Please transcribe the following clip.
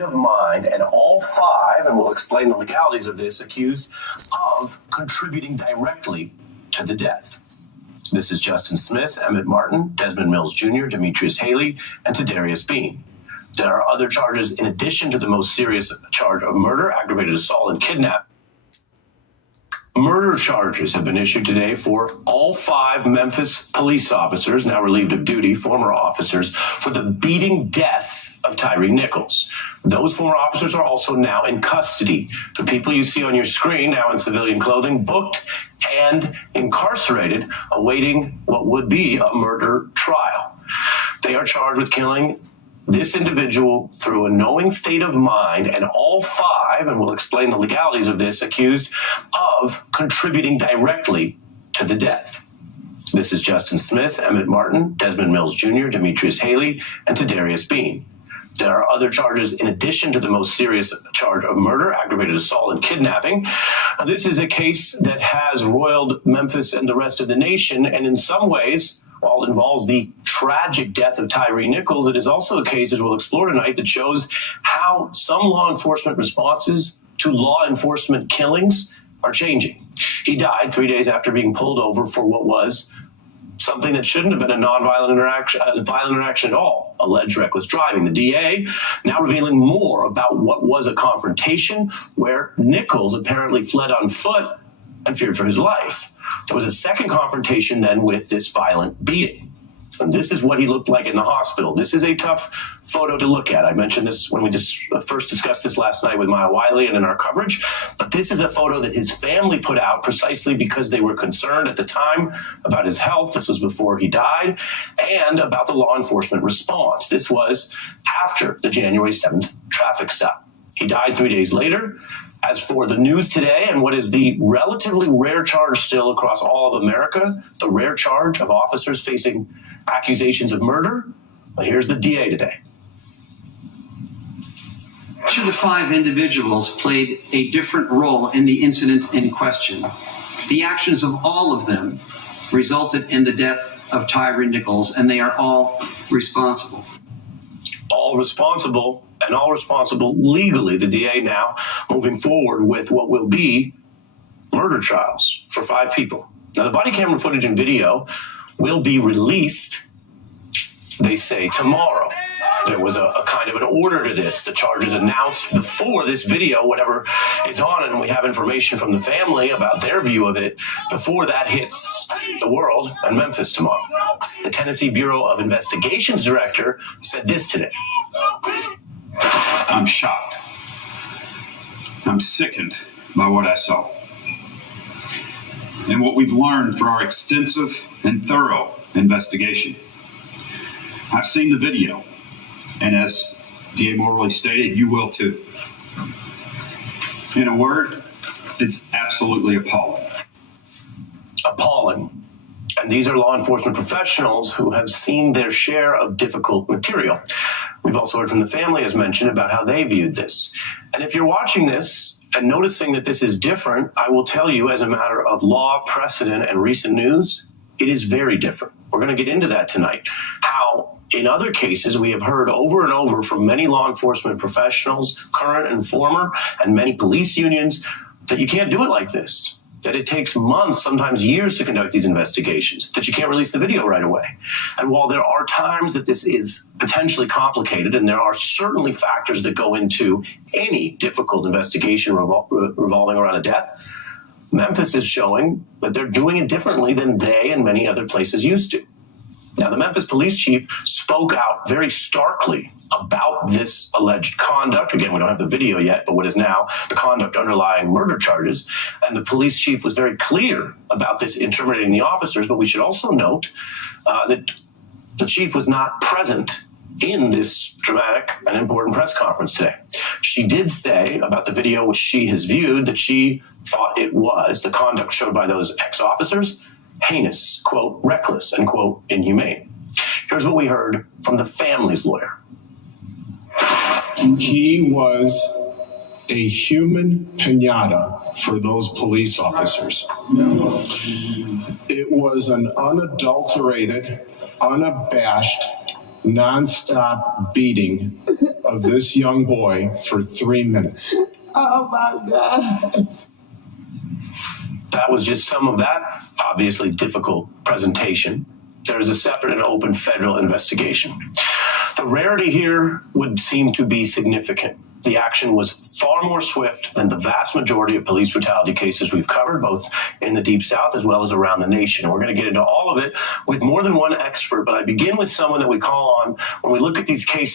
of mind, and all five, and we'll explain the legalities of this, accused of contributing directly to the death. This is Justin Smith, Emmett Martin, Desmond Mills Jr., Demetrius Haley, and Tadarius Bean. There are other charges in addition to the most serious charge of murder, aggravated assault, and kidnapping. Murder charges have been issued today for all five Memphis police officers, now relieved of duty, former officers, for the beating death of Tyre Nichols. Those former officers are also now in custody. The people you see on your screen, now in civilian clothing, booked and incarcerated, awaiting what would be a murder trial. They are charged with killing this individual through a knowing state of mind, and all five, and we'll explain the legalities of this, accused of contributing directly to the death. This is Justin Smith, Emmett Martin, Desmond Mills Jr., Demetrius Haley, and Tadarius Bean. There are other charges in addition to the most serious charge of murder, aggravated assault, and kidnapping. This is a case that has roiled Memphis and the rest of the nation, and in some ways, while it involves the tragic death of Tyre Nichols, it is also a case, as we'll explore tonight, that shows how some law enforcement responses to law enforcement killings are changing. He died 3 days after being pulled over for what was something that shouldn't have been a nonviolent violent interaction at all, alleged reckless driving. The DA now revealing more about what was a confrontation where Nichols apparently fled on foot and feared for his life. There was a second confrontation then with this violent beating. And this is what he looked like in the hospital. This is a tough photo to look at. I mentioned this when we just first discussed this last night with Maya Wiley and in our coverage. But this is a photo that his family put out precisely because they were concerned at the time about his health. This was before he died, and about the law enforcement response. This was after the January 7th traffic stop. He died 3 days later. As for the news today and what is the relatively rare charge still across all of America, the rare charge of officers facing accusations of murder, well, here's the DA today. Each of the five individuals played a different role in the incident in question. The actions of all of them resulted in the death of Tyre Nichols, and they are all responsible. All responsible, and all responsible legally. The DA now moving forward with what will be murder trials for five people. Now, the body camera footage and video will be released, they say, tomorrow. There was a kind of an order to this. The charges announced before this video, whatever is on it, and we have information from the family about their view of it before that hits the world and Memphis tomorrow. The Tennessee Bureau of Investigation's director said this today. I'm shocked. I'm sickened by what I saw. And what we've learned through our extensive and thorough investigation. I've seen the video, and as DA Morley stated, you will too. In a word, it's absolutely appalling. Appalling. And these are law enforcement professionals who have seen their share of difficult material. We've also heard from the family, as mentioned, about how they viewed this. And if you're watching this and noticing that this is different, I will tell you, as a matter of law, precedent, and recent news, it is very different. We're going to get into that tonight. How, in other cases, we have heard over and over from many law enforcement professionals, current and former, and many police unions, that you can't do it like this. That it takes months, sometimes years, to conduct these investigations, that you can't release the video right away. And while there are times that this is potentially complicated, and there are certainly factors that go into any difficult investigation revolving around a death, Memphis is showing that they're doing it differently than they and many other places used to. Now, the Memphis police chief spoke out very starkly about this alleged conduct. Again, we don't have the video yet, but what is now the conduct underlying murder charges. And the police chief was very clear about this intimidating the officers. But we should also note that the chief was not present in this dramatic and important press conference today. She did say about the video which she has viewed that she thought it was, the conduct showed by those ex-officers, heinous, quote, reckless, and, quote, inhumane. Here's what we heard from the family's lawyer. He was a human pinata for those police officers. It was an unadulterated, unabashed, nonstop beating of of this young boy for 3 minutes. Oh my God. That was just some of that obviously difficult presentation. There is a separate and open federal investigation. The rarity here would seem to be significant. The action was far more swift than the vast majority of police brutality cases we've covered, both in the Deep South as well as around the nation. We're going to get into all of it with more than one expert, but I begin with someone that we call on when we look at these cases.